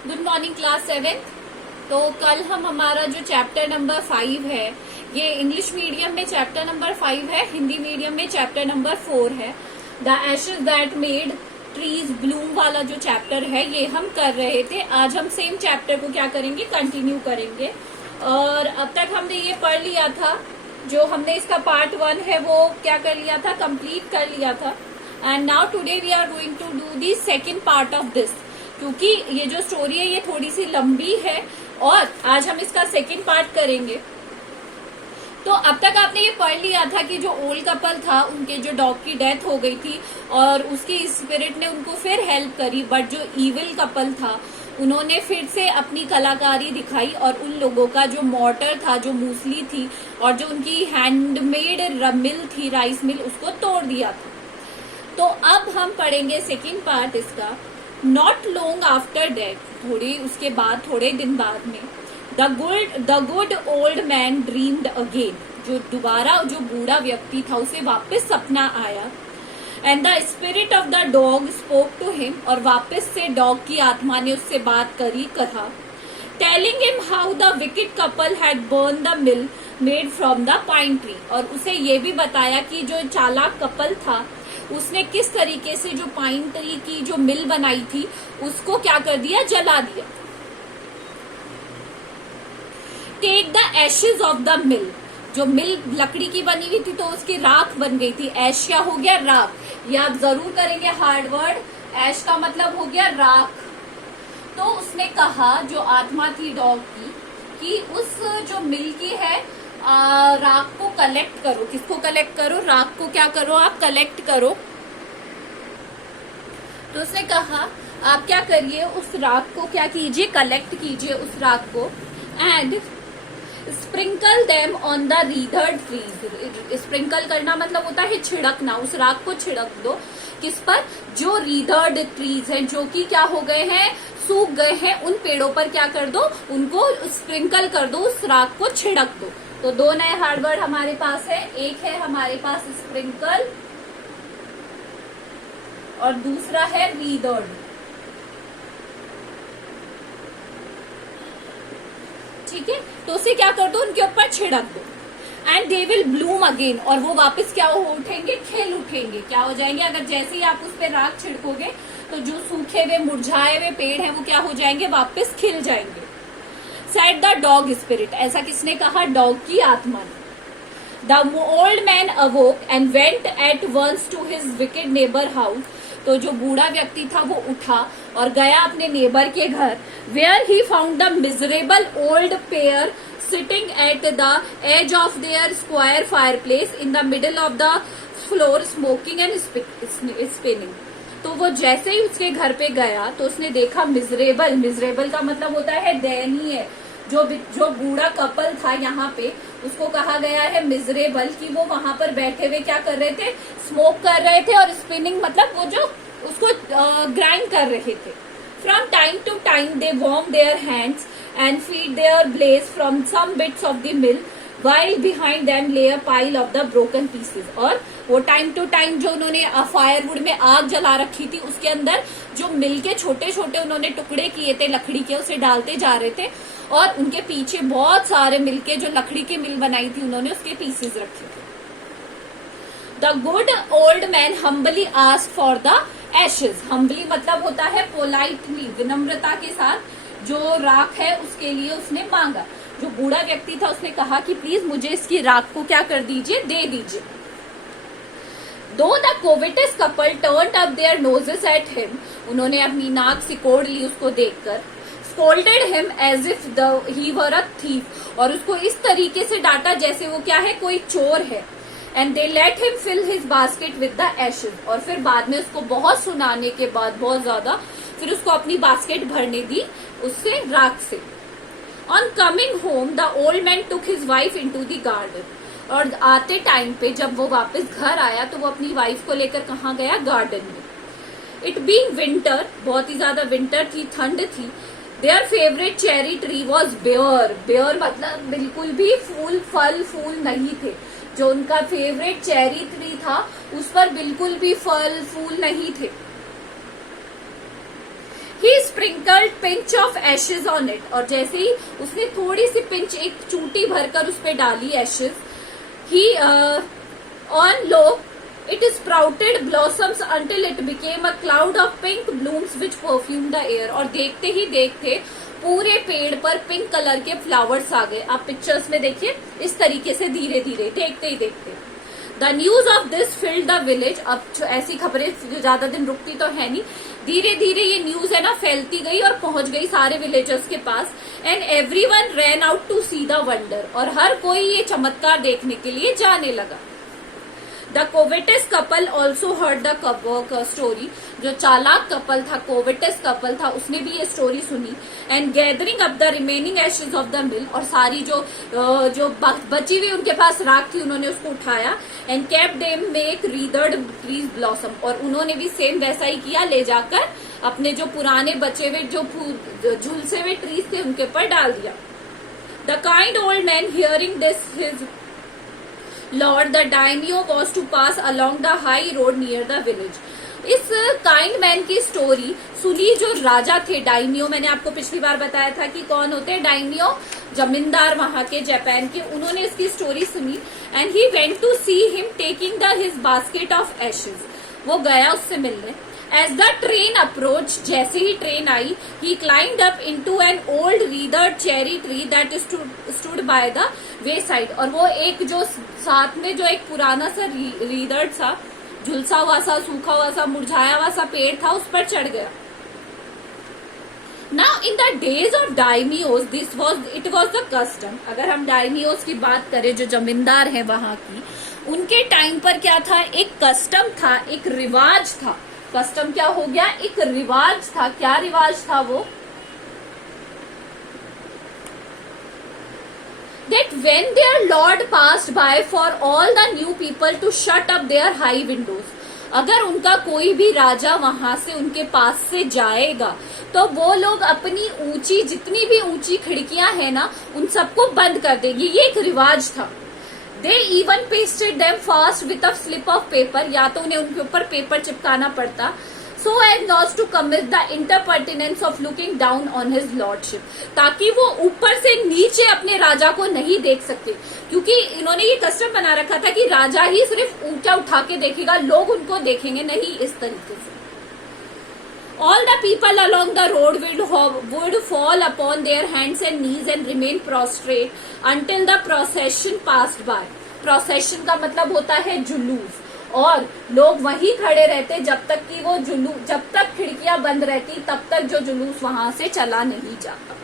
Good morning class 7। तो कल हम हमारा जो चैप्टर नंबर 5 है, ये इंग्लिश मीडियम में चैप्टर नंबर 5 है, हिंदी मीडियम में चैप्टर नंबर 4 है। The Ashes that made trees Bloom वाला जो चैप्टर है ये हम कर रहे थे। आज हम सेम चैप्टर को क्या करेंगे, कंटिन्यू करेंगे। और अब तक हमने ये पढ़ लिया था, जो हमने इसका पार्ट 1 है वो क्या कर लिया था, कंप्लीट कर लिया था। And now today we are going to do the second part of this, क्योंकि ये जो स्टोरी है ये थोड़ी सी लंबी है और आज हम इसका सेकेंड पार्ट करेंगे। तो अब तक आपने ये पढ़ लिया था कि जो ओल्ड कपल था उनके जो डॉग की डेथ हो गई थी और उसकी स्पिरिट ने उनको फिर हेल्प करी, बट जो इविल कपल था उन्होंने फिर से अपनी कलाकारी दिखाई और उन लोगों का जो मॉर्टर था, जो मूसली थी और जो उनकी हैंडमेड मिल थी, राइस मिल, उसको तोड़ दिया था। तो अब हम पढ़ेंगे सेकेंड पार्ट इसका। नॉट लॉन्ग आफ्टर डेथ, उसके बाद थोड़े दिन बाद में, the good old man dreamed again, जो दोबारा जो बूढ़ा व्यक्ति था उसे वापस सपना आया। And the spirit of the dog spoke to him, और वापस से डॉग की आत्मा ने उससे बात कहा, telling him how the wicked couple had burn the mill made from the pine tree, और उसे ये भी बताया कि जो चालाक कपल था उसने किस तरीके से जो पाइन ट्री की जो मिल बनाई थी उसको क्या कर दिया, जला दिया। Take the ashes of the mill, जो मिल लकड़ी की बनी हुई थी तो उसकी राख बन गई थी। एशिया हो गया राख, ये आप जरूर करेंगे हार्ड वर्ड। ऐश का मतलब हो गया राख। तो उसने कहा, जो आत्मा थी डॉग की, कि उस जो मिल की है राख को कलेक्ट करो। किसको कलेक्ट करो, राख को क्या करो, आप कलेक्ट करो। तो उसने कहा आप क्या करिए, उस राख को क्या कीजिए, कलेक्ट कीजिए उस राख को, and sprinkle them on the withered trees. Sprinkle करना मतलब होता है छिड़कना, उस राख को छिड़क दो। किस पर, जो रीदर्ड ट्रीज हैं, जो कि क्या हो गए हैं, सूख गए हैं, उन पेड़ों पर क्या कर दो, उनको स्प्रिंकल कर दो, उस राख को छिड़क दो। तो दो नए हार्ड वर्ड हमारे पास है, एक है हमारे पास स्प्रिंकल और दूसरा है रीदर्ड। ठीक है, तो उसे क्या कर दो, उनके ऊपर छिड़क दो। And they will Bloom again, और वो वापस क्या हो उठेंगे, खिल उठेंगे। क्या हो जाएंगे, अगर जैसे ही आप उस पर राख छिड़कोगे तो जो सूखे हुए मुरझाए हुए पेड़ हैं वो क्या हो जाएंगे, वापस खिल जाएंगे। सेड द डॉग स्पिरिट, ऐसा किसने कहा, डॉग की आत्मा ने। The old man awoke and went at once to his wicked neighbour house, तो जो बूढ़ा व्यक्ति था वो उठा और गया अपने नेबर के घर। Where he found the miserable old pair sitting at the edge of their square fireplace in the middle of the floor smoking and spinning. तो वो जैसे ही उसके घर पे गया तो उसने देखा मिजरेबल, मिजरेबल का मतलब होता है दयनीय। जो बूढ़ा कपल था यहाँ पे उसको कहा गया है मिजरेबल, कि वो वहां पर बैठे हुए क्या कर रहे थे, स्मोक कर रहे थे, और स्पिनिंग मतलब वो जो उसको ग्राइंड कर रहे थे। From time to time they warm their hands and feed their blaze from some bits of the mill while behind them lay a pile of the broken pieces। और वो टाइम टू टाइम जो उन्होंने firewood में आग जला रखी थी उसके अंदर जो मिल के छोटे छोटे उन्होंने टुकड़े किए थे लकड़ी के, उसे डालते जा रहे थे, और उनके पीछे बहुत सारे मिल के जो लकड़ी की मिल बनाई थी उन्होंने उसके पीसेस रखे थे। The good old man humbly asked for the ashes. Humbly मतलब होता है पोलाइटली, विनम्रता के साथ जो राख है उसके लिए उसने मांगा। जो बूढ़ा व्यक्ति था उसने कहा कि प्लीज मुझे इसकी राख को क्या कर दीजिए, दे दीजिए। दो the covetous couple turned up their noses at him, उन्होंने अपनी नाक सिकोड़ ली उसको देखकर। Scolded him as if he were a thief, और उसको इस तरीके से डांटा जैसे वो क्या है, कोई चोर है। And they let him fill his basket with the ashes, और फिर बाद में उसको बहुत सुनाने के बाद, बहुत ज्यादा, फिर उसको अपनी बास्केट भरने दी उससे, राख से। On coming home, the old man took his wife into the garden। और आते टाइम पे जब वो वापस घर आया तो वो अपनी वाइफ को लेकर कहाँ गया, गार्डन में। इट बीइंग विंटर, बहुत ही ज्यादा विंटर थी, ठंड थी। Their favourite cherry tree was bare. Bare मतलब बिल्कुल भी फल फूल नहीं थे। जो उनका फेवरेट चेरी ट्री था उस पर बिल्कुल भी फल फूल नहीं थे। He sprinkled pinch of Ashes on it, और जैसे ही उसने थोड़ी सी पिंच, एक चूटी भरकर उस पे डाली Ashes, he on low it sprouted blossoms until it became a cloud of pink blooms which perfumed the air। और देखते ही देखते पूरे पेड़ पर पिंक कलर के फ्लावर्स आ गए। आप पिक्चर्स में देखिए, इस तरीके से धीरे धीरे देखते ही देखते। The news of this filled the village. अब ऐसी खबरें ज्यादा दिन रुकती तो है नहीं, धीरे धीरे ये न्यूज है ना फैलती गई और पहुंच गई सारे विलेजर्स के पास। And everyone ran out to see the wonder, और हर कोई ये चमत्कार देखने के लिए जाने लगा। The covetous couple also heard the story. जो चालाक कपल था, कोवेटस कपल था, उसने भी ये स्टोरी सुनी। And gathering up the remaining Ashes of the मिल, और सारी जो बची हुई उनके पास राख थी उन्होंने उसको उठाया। And kept them make withered trees blossom, और उन्होंने भी सेम वैसा ही किया, ले जाकर अपने जो पुराने बचे हुए जो झुलसे हुए ट्रीज थे उनके ऊपर डाल दिया। The kind old man hearing this his lord the daimyo was to pass along the high road near the village. इस काइंड मैन की स्टोरी सुनी जो राजा थे, डायमियो, मैंने आपको पिछली बार बताया था कि कौन होते हैं डायमियो, जमींदार वहां के जापान के। उन्होंने इसकी स्टोरी सुनी। And he went to see him taking the his basket of ashes. वो गया उससे मिलने। As the train approached, जैसे ही ट्रेन आई, he climbed up into an old withered cherry tree that stood by the wayside। और वो एक जो साथ में जो एक पुराना सा withered सा, झुलसा हुआ सा, सूखा हुआ सा, मुरझाया हुआ सा पेड़ था, उस पर चढ़ गया। Now in the days of daimios, it was the custom। अगर हम daimios की बात करें, जो जमींदार हैं वहां की, उनके टाइम पर क्या था, एक कस्टम था, एक रिवाज था। कस्टम क्या हो गया, एक रिवाज था। क्या रिवाज था वो, that when their lord passed by, for all the new people to shut up their high windows। अगर उनका कोई भी राजा वहां से उनके पास से जाएगा तो वो लोग अपनी ऊंची, जितनी भी ऊंची खिड़कियां हैं ना, उन सबको बंद कर देंगे। ये एक रिवाज था। They even pasted them fast with a slip of paper, या तो उन्हें उनके ऊपर पेपर चिपकाना पड़ता, so as not to commit the impertinence of looking down on his lordship, ताकि वो ऊपर से नीचे अपने राजा को नहीं देख सकते, क्योंकि इन्होंने ये कस्टम बना रखा था कि राजा ही सिर्फ ऊंचा उठा के देखेगा, लोग उनको देखेंगे नहीं, इस तरीके से। All the people along the road would fall upon their hands and knees and remain prostrate until the procession passed by। Procession का मतलब होता है जुलूस, और लोग वहीं खड़े रहते जब तक कि वो जुलूस, जब तक खिड़कियां बंद रहती तब तक जो जुलूस वहां से चला नहीं जाता।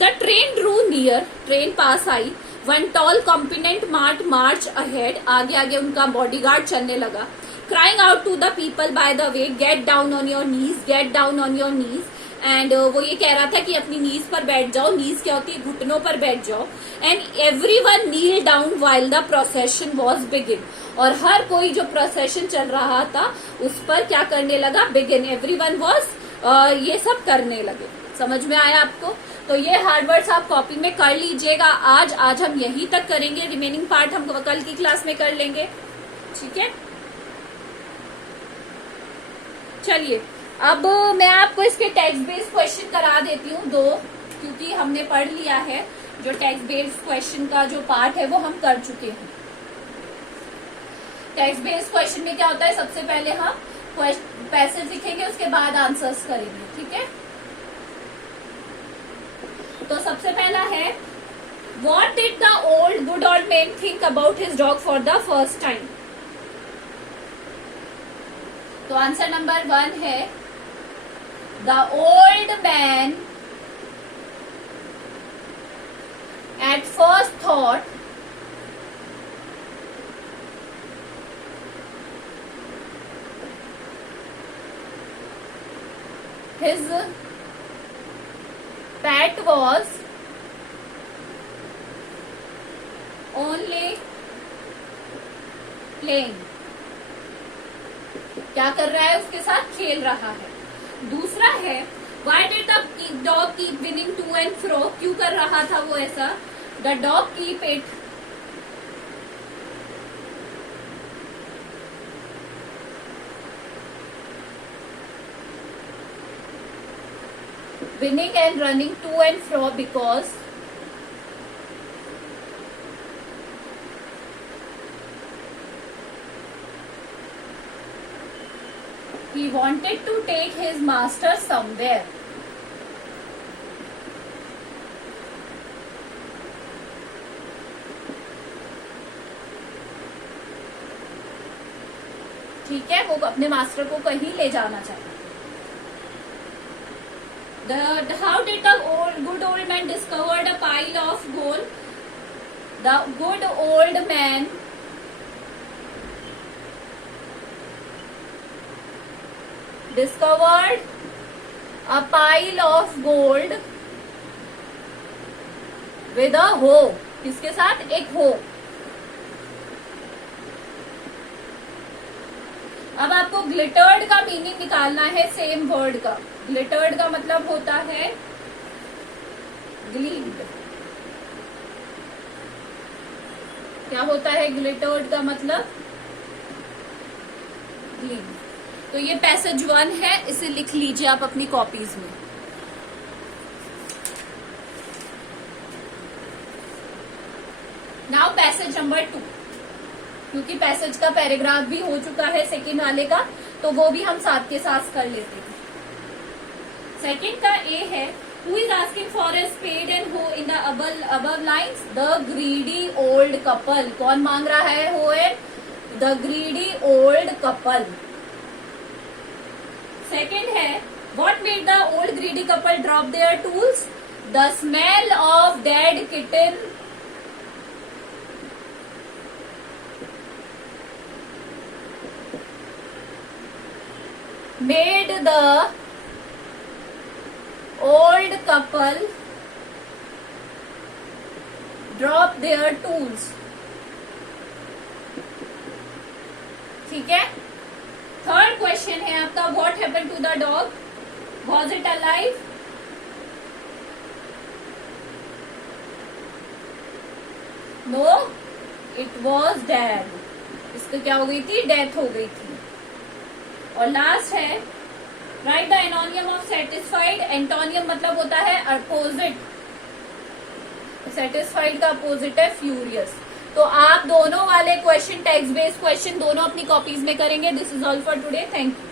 The train drew near, train pass I. One tall competent march ahead, आगे आगे उनका बॉडीगार्ड चलने लगा। Crying out to the people by the way, get down on your knees, get down on your knees। And वो ये कह रहा था कि अपनी नीज पर बैठ जाओ। नीज क्या होती है, घुटनों पर बैठ जाओ। And everyone kneel down while the procession was begin. और हर कोई जो प्रोसेशन चल रहा था उस पर क्या करने लगा, बिगिन। एवरीवन वाज ये सब करने लगे। समझ में आया आपको? तो ये हार्ड वर्ड्स आप कॉपी में कर लीजिएगा। आज हम यहीं तक करेंगे, रिमेनिंग पार्ट हम कल की क्लास में कर लेंगे। ठीक है, चलिए अब मैं आपको इसके टेक्स्ट बेस्ड क्वेश्चन करा देती हूँ 2, क्योंकि हमने पढ़ लिया है। जो टेक्स्ट बेस्ड क्वेश्चन का जो पार्ट है वो हम कर चुके हैं। टेक्स्ट बेस्ड क्वेश्चन में क्या होता है, सबसे पहले हम पैसेज लिखेंगे, उसके बाद आंसर्स करेंगे। ठीक है, तो सबसे पहला है, what did the good old man think about his dog for the first time. तो आंसर नंबर 1 है, the old man at first thought his PAT was only playing. क्या कर रहा है, उसके साथ खेल रहा है। दूसरा है, Why did the dog keep winning to and fro? क्यों कर रहा था वो ऐसा? The dog keep it winning and running to and fro because he wanted to take his master somewhere. ठीक है, वो अपने मास्टर को कहीं ले जाना चाहता। How did the good old man discovered a pile of gold? The good old man discovered a pile of gold with a hoe. किसके साथ? एक hoe. अब आपको ग्लिटर्ड का मीनिंग निकालना है सेम वर्ड का। ग्लिटर्ड का मतलब होता है ग्लीम्ड। क्या होता है ग्लिटर्ड का मतलब? ग्लीम्ड। तो ये पैसेज 1 है, इसे लिख लीजिए आप अपनी कॉपीज में। नाउ पैसेज नंबर 2, क्योंकि पैसेज का पैराग्राफ भी हो चुका है सेकंड वाले का, तो वो भी हम साथ के साथ कर लेते हैं। सेकंड का ए है, who is asking for a spade and hoe in the above lines? The greedy old couple. कौन मांग रहा है hoe and? The greedy old couple. Second है, what made the old greedy couple drop their tools? The smell of dead kitten made the old couple drop their tools. ठीक है। Third question है आपका, what happened to the dog? Was it alive? No, it was dead. इसको क्या हो गई थी? Death हो गई थी। और लास्ट है, राइट द एनोनियम ऑफ सेटिस्फाइड। एंटोनियम मतलब होता है अपोजिट। सेटिस्फाइड का अपोजिट है फ्यूरियस। तो आप दोनों वाले क्वेश्चन, टेक्स्ट बेस्ड क्वेश्चन दोनों अपनी कॉपीज में करेंगे। This is all for today. Thank you.